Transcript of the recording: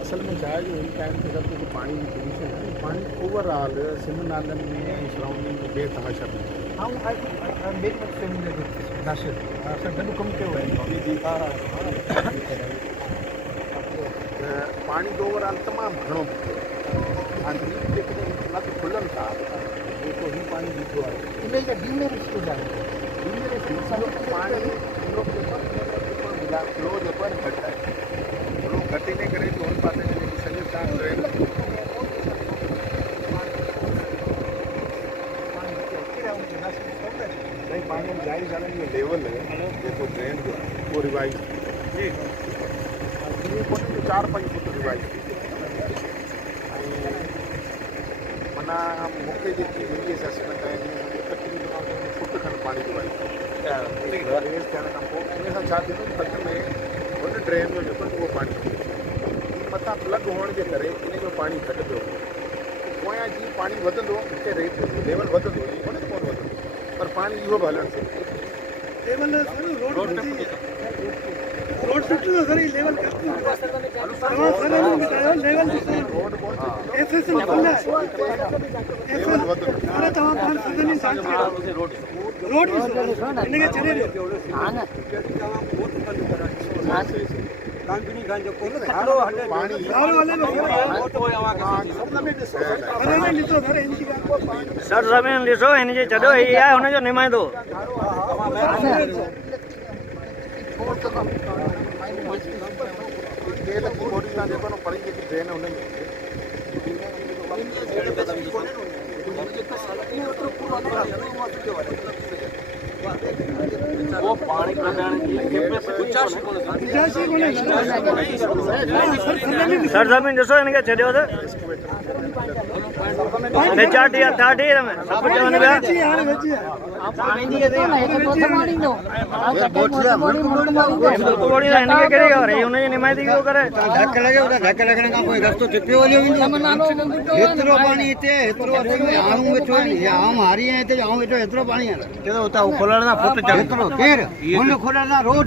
असल में छा जो हिन टाइम ते सभु जेको पाणी जी पोल्यूशन आहे पाणी ओवरऑल सिंध नालनि में ऐं सराउंडिंग में बेतहाशा में असां गॾु कमु कयो आहे पाणी जो ओवरऑल तमामु घणो नद खुलनि था जेको ही पाणी बीठो आहे इन जा डीमेरिट्स कहिड़ा पाणी फ्लो जेको आहे न घटि आहे फ्लो घटि इन करे जो हुन पासे में जेकी सॼो तव्हां ट्रेन साईं पाणी जी जाई सालनि जो लेवल जेको ड्रेन जो आहे उहो रिवाइज जी इहे कोन्हे जो 4-5 फुट रिवाइज थी ऐं माना मूंखे जेकी मुंहिंजी असेसमेंट आहे फुट खनि पाणी रिवाइज रेस थियण खां पोइ इन सां छा थींदो तट में हुन ड्रेन जो जेको उहो पाणी मथां प्लग हुअण जे करे इन जो पाणी घटिजो पोयां जीअं पाणी वधंदो हिते रेत लेवल वधंदो ईअं कोन्हे कोन वधंदो पर पाणी इहो बि हलणु थिए road system sir level sir ज़मीन ॾिसो हिन जे छॾियो हीअ आहे हुनजो नुमाइंदो पढ़ी जेकी ट्रेन हुन वो पानी सर ज़मीन ॾिसो हिनखे छॾियो त चाटी में सभु चवनि पिया हिनखे कहिड़ी ख़बर हुनजी नुमाइंदगी थो करे धक लॻे धक लॻण खां पोइ रस्तो चिपियो हलियो वेंदो हेतिरो पाणी हिते हेतिरो आऊं वेठो आऊं हारी आहियां हिते आऊं वेठो हेतिरो पाणी आहे खोलण सां फुट केरु हुन खोलण सां रोड